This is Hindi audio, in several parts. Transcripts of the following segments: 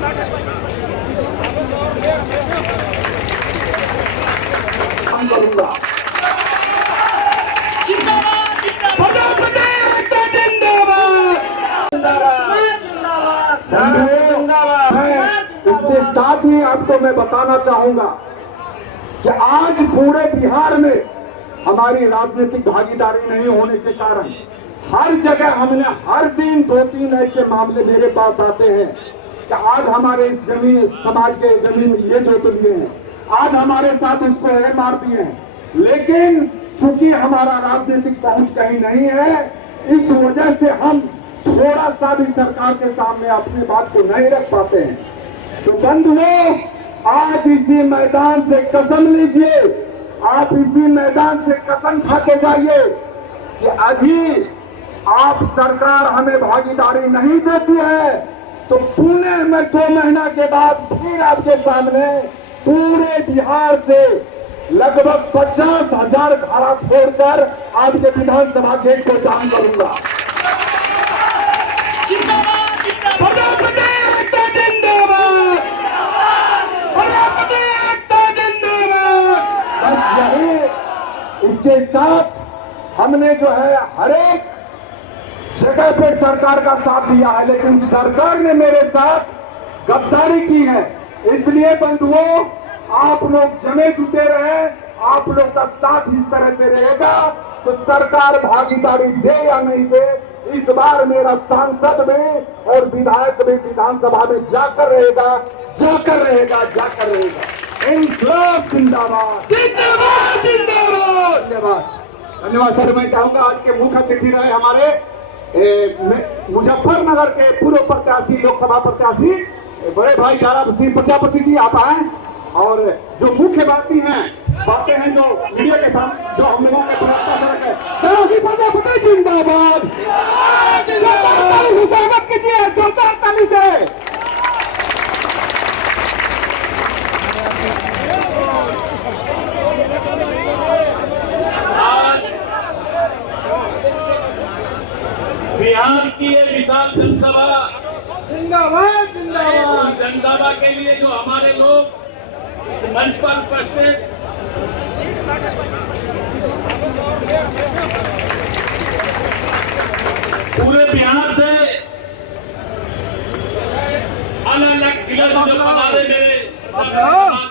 इसके साथ ही आपको मैं बताना चाहूंगा कि आज पूरे बिहार में हमारी राजनीतिक भागीदारी नहीं होने के कारण हर जगह हमने हर दिन 2-3 ऐसे मामले मेरे पास आते हैं कि आज हमारे इस जमीन समाज के जमीन ये जोत लिए हैं, आज हमारे साथ इसको ये मार दिए हैं, लेकिन चूंकि हमारा राजनीतिक पहुंच कहीं नहीं है, इस वजह से हम थोड़ा सा भी सरकार के सामने अपनी बात को नहीं रख पाते हैं। तो बंधुओं, आज इसी मैदान से कसम लीजिए, आप इसी मैदान से कसम खा के जाइए कि अभी आप सरकार हमें भागीदारी नहीं देती है तो पुणे में 2 महीना के बाद फिर आपके सामने पूरे बिहार से लगभग 50,000 धारा छोड़कर आपके विधानसभा गेट को जाम करूंगा। इसके साथ हमने जो है हर एक जगह पे सरकार का साथ दिया है, लेकिन सरकार ने मेरे साथ गद्दारी की है। इसलिए बंधुओं, आप लोग जमे जुटे रहे, आप लोग का साथ इस तरह से रहेगा तो सरकार भागीदारी दे या नहीं दे, इस बार मेरा सांसद में और विधायक में विधानसभा में जाकर रहेगा, जाकर रहेगा, जाकर रहेगा। इंकलाब जिंदाबाद, जिंदाबाद, जिंदाबाद। धन्यवाद, धन्यवाद सर। मैं चाहूंगा आज के मुख्य अतिथि रहे हमारे मुजफ्फरनगर के पूर्व प्रत्याशी, लोकसभा प्रत्याशी बड़े भाई दारा सिंह प्रजापति जी आप आए और जो मुख्य बातें हैं जो मीडिया के साथ जो हम लोगों के प्रजापति जिंदाबाद, स्वागत कीजिए जोरदार ताली से। बिहार की ये विशाल जनसभा, जिंदाबाद, जिंदाबाद। जनसभा के लिए जो हमारे लोग मंच पर उपस्थित पूरे बिहार से अलग अलग जिले से जो पधारे मेरे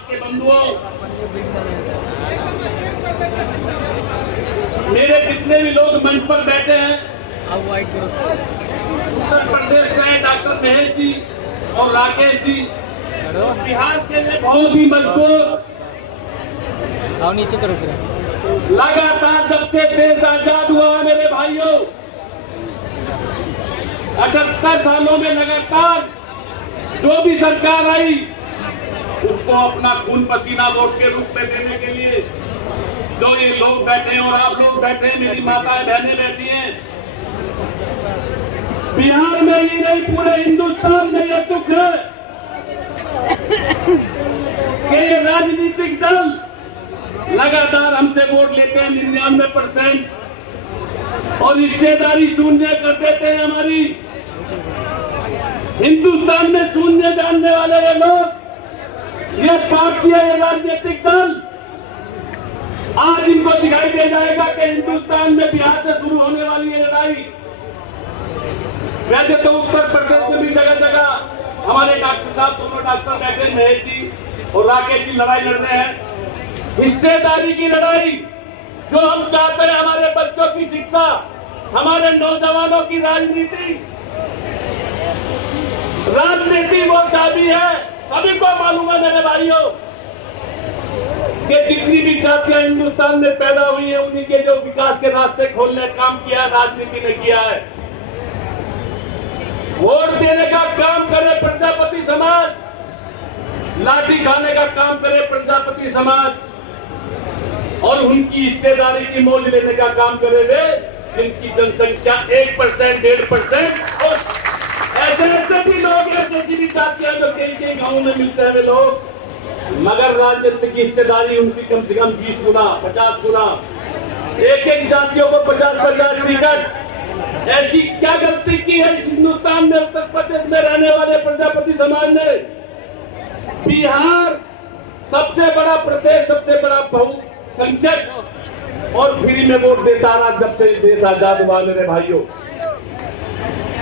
के बंधुओं, मेरे जितने भी लोग मंच पर बैठे हैं, उत्तर प्रदेश के डॉक्टर महेश जी और राकेश जी बिहार के लिए बहुत ही मजबूत, नीचे करो फिर। लगातार जब से देश आजाद हुआ है मेरे भाइयों, 78 सालों में लगातार जो भी सरकार आई उसको अपना खून पसीना वोट के रूप में देने के लिए जो ये लोग बैठे हैं और आप लोग बैठे हैं, मेरी माताएं बहनें बैठी हैं, बिहार में ही नहीं पूरे हिंदुस्तान में यह दुख है कि ये राजनीतिक दल लगातार हमसे वोट लेते हैं 99% और हिस्सेदारी शून्य कर देते हैं हमारी। हिंदुस्तान में शून्य जानने वाले ये लोग, ये पार्टी है, ये राजनीतिक दल, आज इनको दिखाई दे जाएगा कि हिंदुस्तान में बिहार से शुरू होने वाली ये लड़ाई। वैसे तो उत्तर प्रदेश में भी जगह जगह हमारे डॉक्टर साहब, दोनों डॉक्टर बैठे, महेश जी और राकेश जी लड़ाई लड़ रहे हैं, हिस्सेदारी की लड़ाई। जो हम चाहते हैं हमारे बच्चों की शिक्षा, हमारे नौजवानों की राजनीति वो चाबी है। सभी को मालूम है मेरे भाइयों कि जितनी भी जातियां हिंदुस्तान में पैदा हुई है उन्हीं के जो विकास के रास्ते खोलने का काम किया है राजनीति ने किया है। वोट देने का काम करे प्रजापति समाज, लाठी खाने का काम करे प्रजापति समाज और उनकी हिस्सेदारी की मौज लेने का काम करे वे जिनकी जनसंख्या 1%, 1.5% और ऐसे भी लोग हैं जैसी भी जातियां जो कई गांवों में मिलते हैं वे लोग, मगर राजनीतिक की हिस्सेदारी उनकी कम से कम 20 गुना, 50 गुना। एक जातियों को 50-50 टिकट, ऐसी क्या गलती की है हिंदुस्तान में उत्तर प्रदेश में रहने वाले प्रजापति समाज ने? बिहार सबसे बड़ा प्रदेश, सबसे बड़ा बहुसंख्यक और फ्री में वोट देता रहा जब से देश आजाद हुआ। मेरे भाइयों,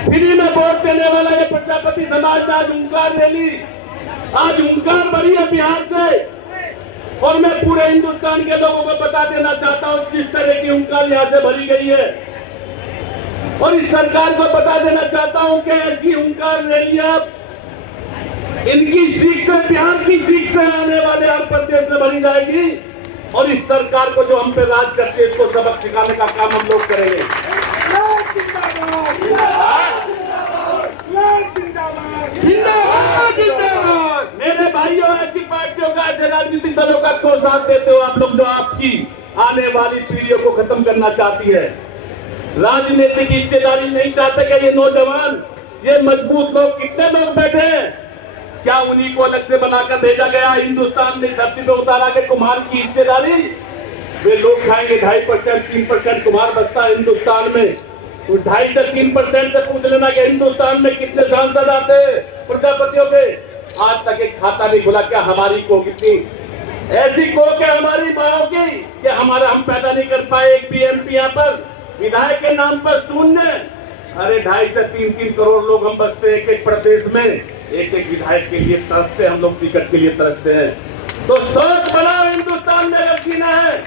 फ्री में वोट देने वाला ये प्रजापति समाज ने आज हुंकार रैली, आज हुंकार भरी है बिहार से। और मैं पूरे हिंदुस्तान के लोगों को बता देना चाहता हूं किस तरह की हुंकार यहां से भरी गई है। और इस सरकार को बता देना चाहता हूं कि ऐसी हुंकार रैलियां इनकी सीख से, बिहार की सीख से आने वाले हर प्रदेश में भरी जाएगी। और इस सरकार को जो हम पे राज करते हैं इसको सबक सिखाने का काम हम लोग करेंगे। मेरे भाइयों, ऐसी पार्टियों का, ऐसे राजनीतिक दलों का क्यों साथ देते हो आप लोग जो आपकी आने वाली पीढ़ियों को खत्म करना चाहती है? राजनीतिक हिस्सेदारी नहीं चाहते क्या ये नौजवान, ये मजबूत लोग? कितने लोग बैठे हैं? क्या उन्हीं को अलग से बनाकर भेजा गया हिंदुस्तान में धरती पे उतारा के कुम्हार की हिस्सेदारी? वे लोग खाएंगे 2.5% 3% कुम्हार बचता है हिंदुस्तान में। तो 2.5 से 3% से पूछ लेना कि हिंदुस्तान में कितने सांसद आते हैं प्रजापतियों के? आज तक एक खाता नहीं खुला। क्या हमारी को कितनी ऐसी को क्या हमारी माओ की कि हमारा हम पैदा नहीं कर पाए एक भी एमपी यहाँ पर? विधायक के नाम पर शून्य। अरे 2.5 से 3 करोड़ लोग हम बसते हैं एक प्रदेश में, एक विधायक के लिए तरसते, हम लोग टिकट के लिए तरसते हैं। तो सोच बनाओ, हिंदुस्तान में अगर जीना है